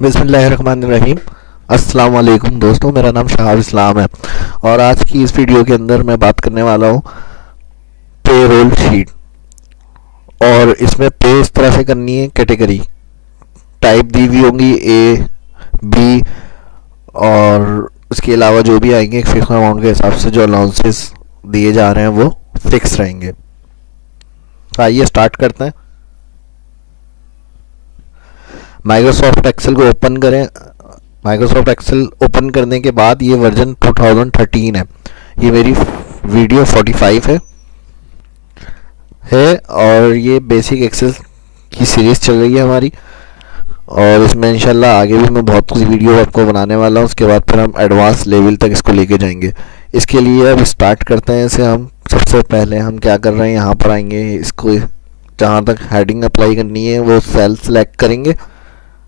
बिस्मिल्लाहिर्रहमानिर्रहीम। अस्सलाम वालेकुम दोस्तों, मेरा नाम शहाब इस्लाम है और आज की इस वीडियो के अंदर मैं बात करने वाला हूँ पेरोल शीट। और इसमें पे इस तरह से करनी है, कैटेगरी टाइप दी हुई होंगी ए, बी, और उसके अलावा जो भी आएंगे एक फिक्स अमाउंट के हिसाब से जो अलाउंसेस दिए जा रहे हैं वो फिक्स रहेंगे। तो आइए स्टार्ट करते हैं। माइक्रोसॉफ्ट एक्सेल को ओपन करें। माइक्रोसॉफ्ट एक्सेल ओपन करने के बाद ये वर्जन 2013 है। ये मेरी वीडियो 45 है और ये बेसिक एक्सेल की सीरीज़ चल रही है हमारी। और इसमें इंशाल्लाह आगे भी मैं बहुत कुछ वीडियो आपको बनाने वाला हूँ। उसके बाद फिर हम एडवांस लेवल तक इसको लेके जाएंगे। इसके लिए अब स्टार्ट करते हैं इसे। हम सबसे पहले हम क्या कर रहे हैं, यहाँ पर आएंगे, इसको जहाँ तक हेडिंग अप्लाई करनी है वो सेल सेलेक्ट करेंगे।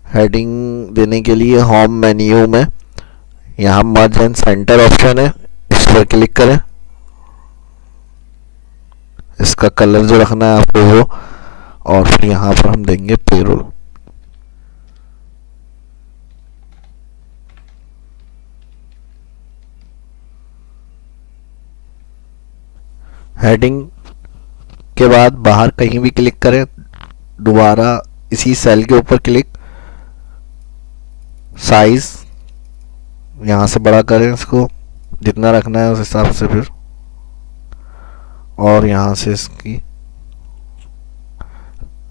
हेडिंग देने के लिए होम मेन्यू में यहाँ मर्ज एंड सेंटर ऑप्शन है, इस पर क्लिक करें। इसका कलर जो रखना है आपको वो, और फिर यहाँ पर हम देंगे पेरोल। हेडिंग के बाद बाहर कहीं भी क्लिक करें, दोबारा इसी सेल के ऊपर क्लिक, साइज यहाँ से बड़ा करें, इसको जितना रखना है उस हिसाब से फिर, और यहाँ से इसकी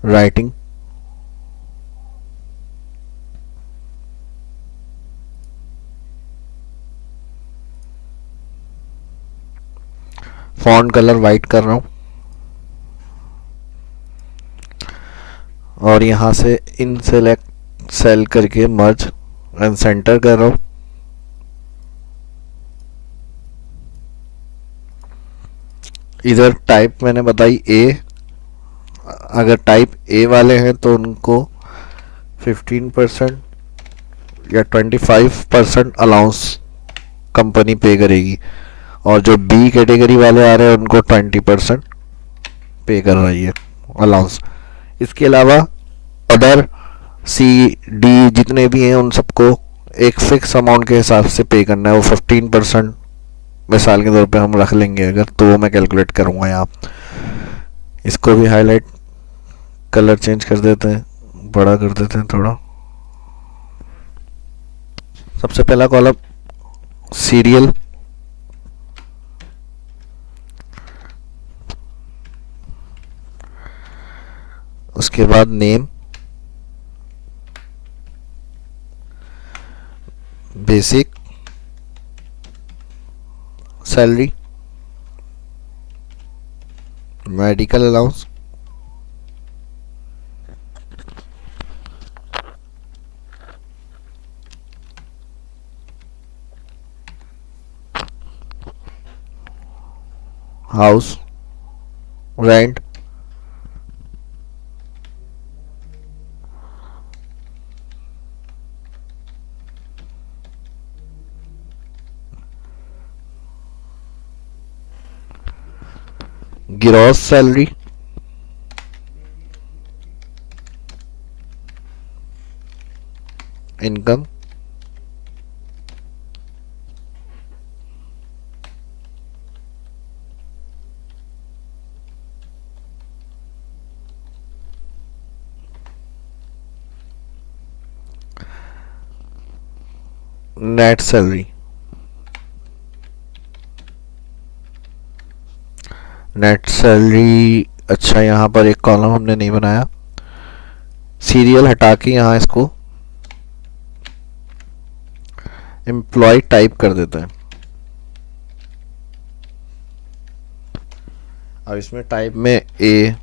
राइटिंग फॉन्ट कलर वाइट कर रहा हूँ, और यहाँ से इन सेलेक्ट सेल करके मर्ज एंड सेंटर कर रहा हूँ। इधर टाइप मैंने बताई ए। अगर टाइप ए वाले हैं तो उनको 15% या 25% अलाउंस कंपनी पे करेगी, और जो बी कैटेगरी वाले आ रहे हैं उनको 20% पे कर रही है अलाउंस। इसके अलावा अदर सी डी जितने भी हैं उन सबको एक फिक्स अमाउंट के हिसाब से पे करना है। वो 15% मिसाल के तौर पे हम रख लेंगे अगर, तो वो मैं कैलकुलेट करूँगा यहाँ। इसको भी हाईलाइट कलर चेंज कर देते हैं, बड़ा कर देते हैं थोड़ा। सबसे पहला कॉलम सीरियल, उसके बाद name, basic, salary, medical allowance, house rent, gross salary, income, net salary. Net salary, अच्छा यहाँ पर एक कॉलम हमने नहीं बनाया। सीरियल हटा के यहाँ इसको एम्प्लॉय टाइप कर देते हैं। अब इसमें टाइप में ए,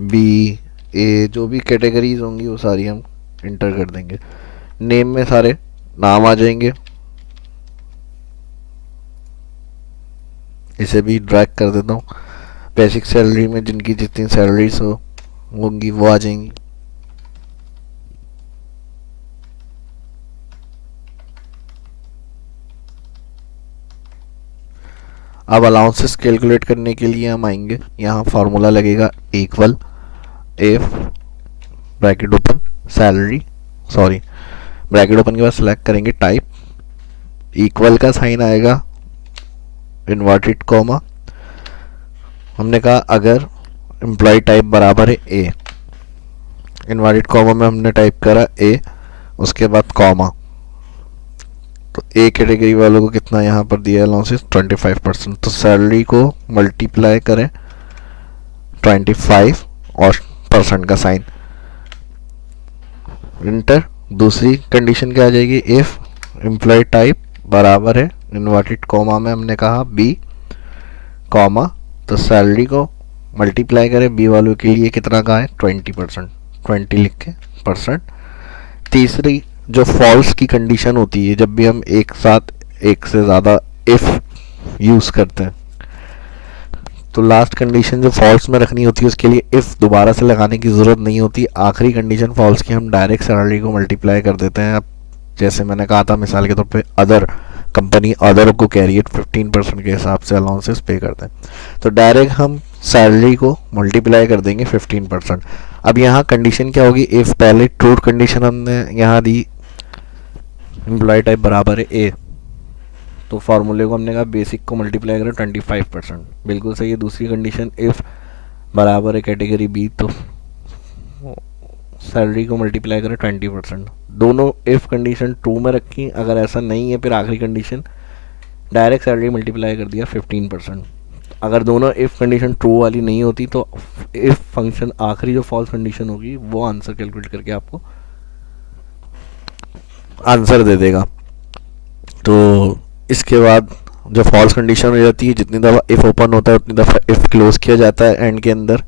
बी, ए जो भी कैटेगरीज होंगी वो सारी हम इंटर कर देंगे। नेम में सारे नाम आ जाएंगे। इसे भी ड्रैग कर देता हूँ। बेसिक सैलरी में जिनकी जितनी सैलरीज होंगी वो आ जाएंगी। अब अलाउंसेस कैलकुलेट करने के लिए हम आएंगे, यहाँ फार्मूला लगेगा equal F bracket open salary, sorry bracket open के बाद सिलेक्ट करेंगे टाइप, इक्वल का साइन आएगा, इन्वर्टेड कॉमा, हमने कहा अगर एम्प्लॉय टाइप बराबर है ए, इन्वर्टेड कॉमा में हमने टाइप करा ए, उसके बाद कॉमा, तो ए कैटेगरी वालों को कितना यहाँ पर दिया अलाउंसेस 25%, तो सैलरी को मल्टीप्लाई करें 25 और परसेंट का साइन, इंटर। दूसरी कंडीशन क्या आ जाएगी, इफ एम्प्लॉय टाइप बराबर है इन्वर्टेड कॉमा में हमने कहा बी कॉमा, तो सैलरी को मल्टीप्लाई करें बी वालों के लिए कितना का है 20%, 20 लिख के परसेंट। तीसरी जो फॉल्स की कंडीशन होती है, जब भी हम एक साथ एक से ज़्यादा इफ़ यूज़ करते हैं, तो लास्ट कंडीशन जो फॉल्स में रखनी होती है उसके लिए इफ़ दोबारा से लगाने की ज़रूरत नहीं होती। आखिरी कंडीशन फॉल्स की हम डायरेक्ट सैलरी को मल्टीप्लाई कर देते हैं। अब जैसे मैंने कहा था मिसाल के तौर पे अदर कंपनी अदर को कैरियर 15% के हिसाब से अलाउंसेस पे करते हैं, तो डायरेक्ट हम सैलरी को मल्टीप्लाई कर देंगे 15%। अब यहाँ कंडीशन क्या होगी, इफ़ पहले ट्रू कंडीशन हमने यहाँ दी एम्प्लॉय टाइप बराबर है ए, तो फार्मूले को हमने कहा बेसिक को मल्टीप्लाई करें 25%, बिल्कुल सही है। दूसरी कंडीशन इफ़ बराबर है कैटेगरी बी, तो सैलरी को मल्टीप्लाई करें 20%। दोनों इफ़ कंडीशन ट्रू में रखी, अगर ऐसा नहीं है फिर आखिरी कंडीशन डायरेक्ट सैलरी मल्टीप्लाई कर दिया 15%। अगर दोनों इफ़ कंडीशन ट्रू वाली नहीं होती तो इफ़ फंक्शन आखिरी जो फॉल्स कंडीशन होगी वो आंसर कैलकुलेट करके आपको आंसर दे देगा। तो इसके बाद जो फॉल्स कंडीशन हो जाती है, जितनी दफ़ा इफ़ ओपन होता है उतनी दफ़ा इफ़ क्लोज किया जाता है एंड के अंदर।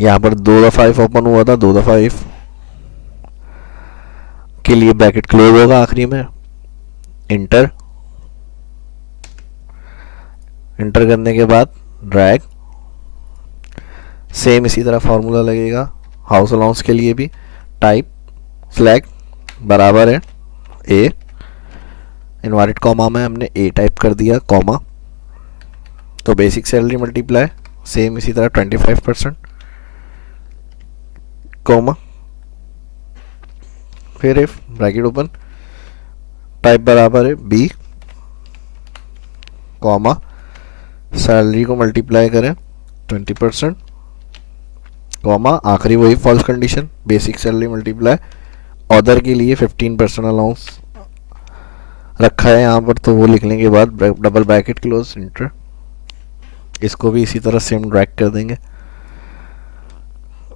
यहाँ पर 2 दफ़ा इफ़ ओपन हुआ था, 2 दफ़ा इफ़ के लिए ब्रैकेट क्लोज होगा आखिरी में, इंटर। इंटर करने के बाद ड्रैग, सेम इसी तरह फार्मूला लगेगा हाउस अलाउंस के लिए भी, टाइप सेलेक्ट बराबर है ए, इन्वर्टेड कॉमा में हमने ए टाइप कर दिया कॉमा, तो बेसिक सैलरी मल्टीप्लाई सेम इसी तरह 25% कॉमा, फिर इफ ब्रैकेट ओपन टाइप बराबर है बी कॉमा, सैलरी को मल्टीप्लाई करें 20% कॉमा, आखिरी वही false condition basic salary multiply other के लिए 15% अलाउंस रखा है यहाँ पर, तो वो लिखने के बाद डबल ब्रैकेट क्लोज इंटर। इसको भी इसी तरह सेम ड्रैग कर देंगे।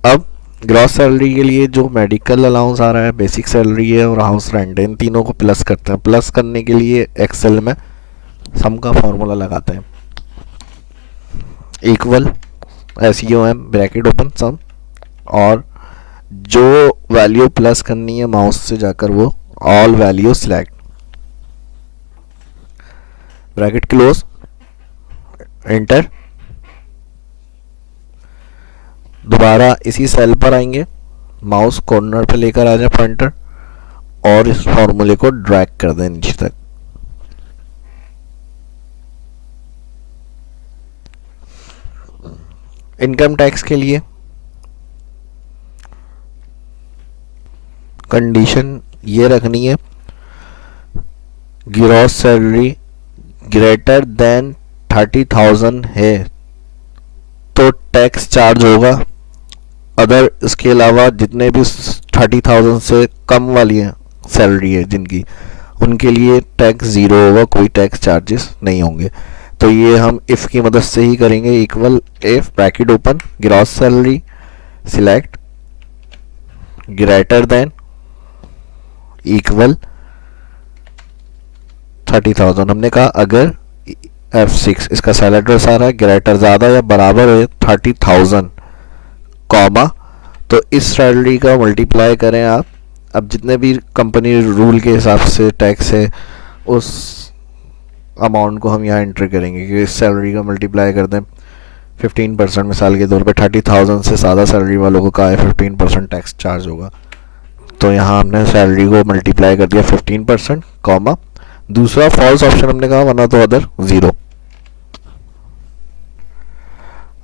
अब ग्रॉस सैलरी के लिए जो मेडिकल अलाउंस आ रहा है, बेसिक सैलरी है और हाउस रेंट है, इन तीनों को प्लस करते हैं। प्लस करने के लिए एक्सेल में सम का फॉर्मूला लगाते हैं, equal SUM bracket open sum, और जो वैल्यू प्लस करनी है माउस से जाकर वो all value select, bracket close enter. दोबारा इसी सेल पर आएंगे, माउस कॉर्नर पे लेकर आ जाए पॉइंटर और इस फॉर्मूले को ड्रैग कर दें नीचे तक। इनकम टैक्स के लिए कंडीशन ये रखनी है, ग्रॉस सैलरी ग्रेटर देन 30,000 है तो टैक्स चार्ज होगा, अदर इसके अलावा जितने भी 30,000 से कम वाली है सैलरी है जिनकी, उनके लिए टैक्स ज़ीरो होगा, कोई टैक्स चार्जेस नहीं होंगे। तो ये हम इफ़ की मदद से ही करेंगे, equal if bracket open gross salary select greater than equal 30,000। हमने कहा अगर F6 इसका सेल एड्रेस आ रहा है ग्रेटर ज़्यादा या बराबर है 30,000 कॉमा, तो इस सैलरी का मल्टीप्लाई करें आप। अब जितने भी कंपनी रूल के हिसाब से टैक्स है उस अमाउंट को हम यहाँ एंटर करेंगे कि इस सैलरी का मल्टीप्लाई कर दें 15%, मिसाल के तौर पे 30,000 से ज़्यादा सैलरी वालों को कहा है 15% टैक्स चार्ज होगा, तो यहाँ हमने सैलरी को मल्टीप्लाई कर दिया 15% कॉमा। दूसरा फॉल्स ऑप्शन हमने कहा वरना तो अदर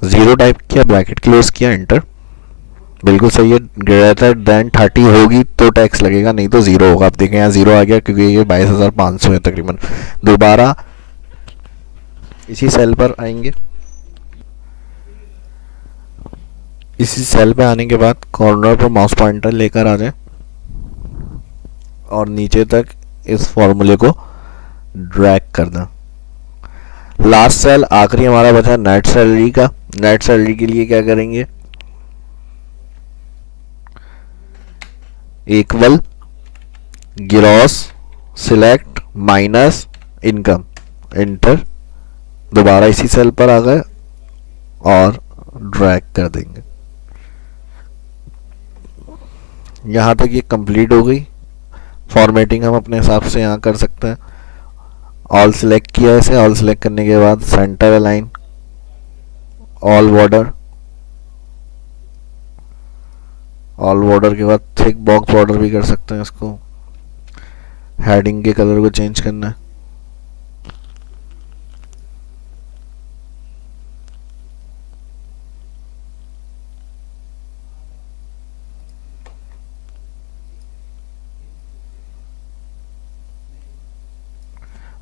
ज़ीरो टाइप किया, ब्रैकेट क्लोज किया, एंटर। बिल्कुल सही है। ग्रेटर देन 30 होगी तो टैक्स लगेगा, नहीं तो ज़ीरो होगा। आप देखें यहाँ ज़ीरो आ गया क्योंकि ये 22,500 है तकरीबन। दोबारा इसी सेल पर आएंगे। इसी सेल पे आने के बाद कॉर्नर पर माउस पॉइंटर लेकर आ जाए और नीचे तक इस फॉर्मूले को ड्रैग कर दें। लास्ट सेल आखिरी हमारा बचा नेट सैलरी का। नेट सैलरी के लिए क्या करेंगे, equal gross select minus income, inter. दोबारा इसी सेल पर आ गए और ड्रैग कर देंगे। यहाँ तक ये कंप्लीट हो गई। फॉर्मेटिंग हम अपने हिसाब से यहाँ कर सकते हैं। ऑल सिलेक्ट किया इसे। ऑल सिलेक्ट करने के बाद centre align, all border, all border के बाद थिक बॉक्स बॉर्डर भी कर सकते हैं इसको। हेडिंग के कलर को चेंज करना है।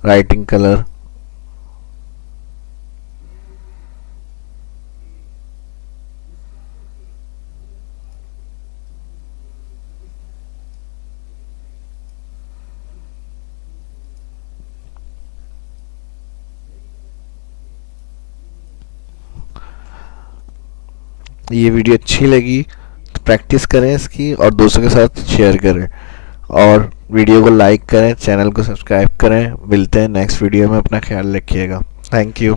राइटिंग कलर, ये वीडियो अच्छी लगी तो प्रैक्टिस करें इसकी और दोस्तों के साथ शेयर करें और वीडियो को लाइक करें, चैनल को सब्सक्राइब करें। मिलते हैं नेक्स्ट वीडियो में। अपना ख्याल रखिएगा। Thank you.